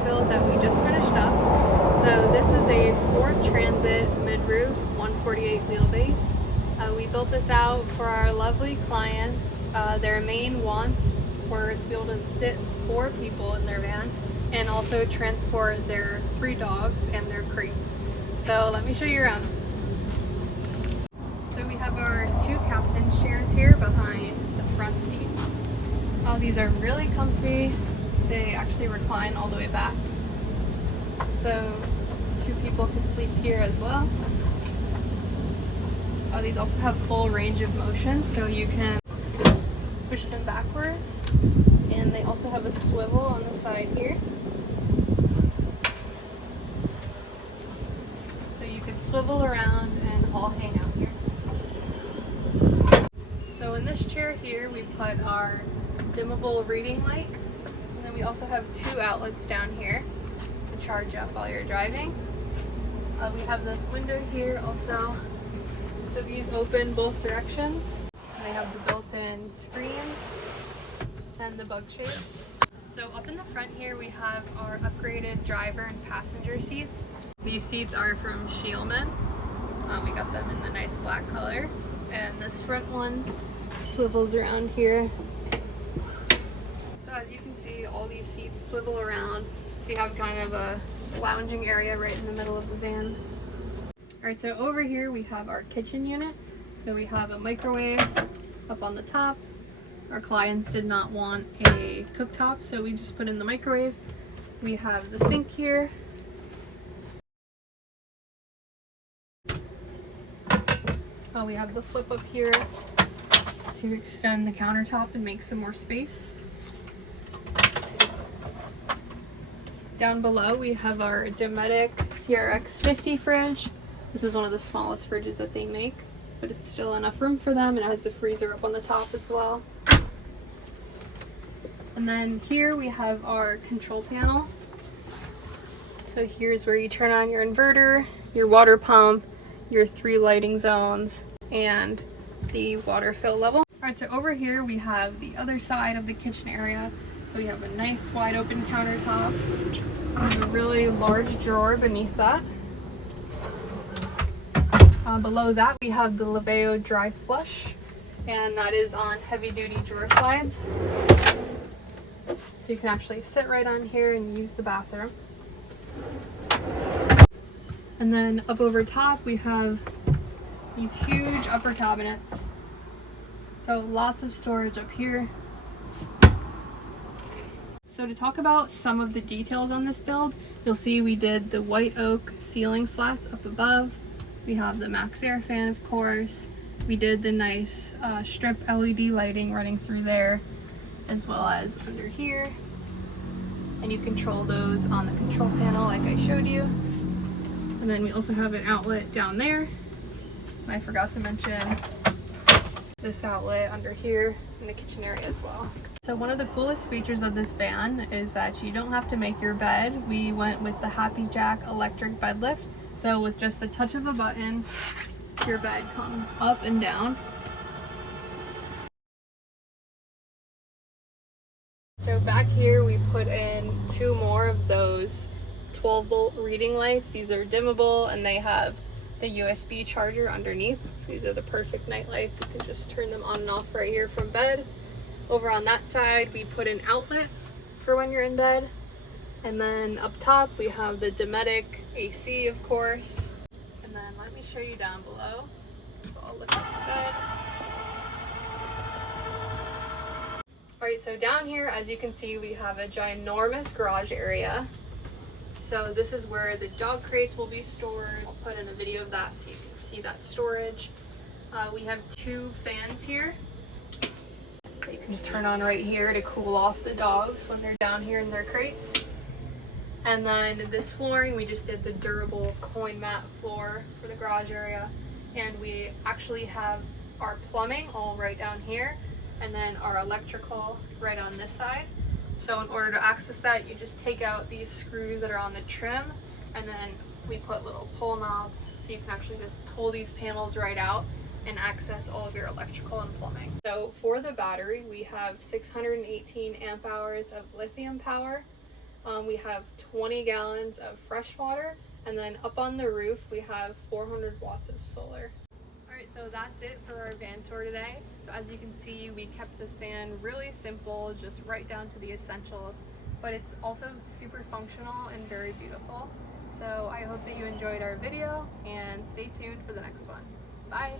van build that we just finished up. So this is a Ford Transit mid-roof 148 wheelbase. We built this out for our lovely clients. Their main wants were to be able to sit 4 people in their van and also transport their 3 dogs and their crates. So let me show you around. So we have our 2 captain's chairs here behind the front seats. These are really comfy. They actually recline all the way back. So 2 people can sleep here as well. These also have full range of motion, so you can push them backwards. And they also have a swivel on the side here. So you can swivel around and all hang out here. So in this chair here, we put our dimmable reading light. And then we also have 2 outlets down here to charge up while you're driving. We have this window here also. So these open both directions. They have the built-in screens and the bug shade. So up in the front here we have our upgraded driver and passenger seats. These seats are from Scheelman. We got them in the nice black color. And this front one swivels around here. So as you can see, all these seats swivel around. So you have kind of a lounging area right in the middle of the van. Alright, so over here we have our kitchen unit. So we have a microwave up on the top. Our clients did not want a cooktop, so we just put in the microwave. We have the sink here. We have the flip up here to extend the countertop and make some more space. Down below we have our Dometic CRX 50 fridge. This is one of the smallest fridges that they make, but it's still enough room for them, and it has the freezer up on the top as well. And then here we have our control panel. So here's where you turn on your inverter, your water pump, your 3 lighting zones, and the water fill level. Alright, so over here we have the other side of the kitchen area. So we have a nice wide open countertop. There's a really large drawer beneath that. Below that we have the Laveo dry flush, and that is on heavy duty drawer slides. So you can actually sit right on here and use the bathroom. And then up over top we have these huge upper cabinets. So lots of storage up here. So to talk about some of the details on this build, you'll see we did the white oak ceiling slats up above. We have the Max Air fan, of course. We did the nice strip LED lighting running through there, as well as under here. And you control those on the control panel like I showed you. And then we also have an outlet down there. And I forgot to mention this outlet under here in the kitchen area as well. So one of the coolest features of this van is that you don't have to make your bed. We went with the Happy Jack electric bed lift. So with just the touch of a button, your bed comes up and down. So back here we put in 2 more of those 12-volt reading lights. These are dimmable and they have the USB charger underneath. So these are the perfect night lights. You can just turn them on and off right here from bed. Over on that side we put an outlet for when you're in bed. And then up top we have the Dometic AC, of course. And then let me show you down below. So I'll lift up the bed. Alright, so down here, as you can see, we have a ginormous garage area. So this is where the dog crates will be stored. I'll put in a video of that so you can see that storage. We have 2 fans here that you can just turn on right here to cool off the dogs when they're down here in their crates. And then this flooring, we just did the durable coin mat floor for the garage area. And we actually have our plumbing all right down here, and then our electrical right on this side. So in order to access that, you just take out these screws that are on the trim, and then we put little pull knobs so you can actually just pull these panels right out and access all of your electrical and plumbing. So for the battery, we have 618 amp hours of lithium power. We have 20 gallons of fresh water, and then up on the roof we have 400 watts of solar. Alright, so that's it for our van tour today. So as you can see, we kept this van really simple, just right down to the essentials, but it's also super functional and very beautiful. So I hope that you enjoyed our video, and stay tuned for the next one. Bye!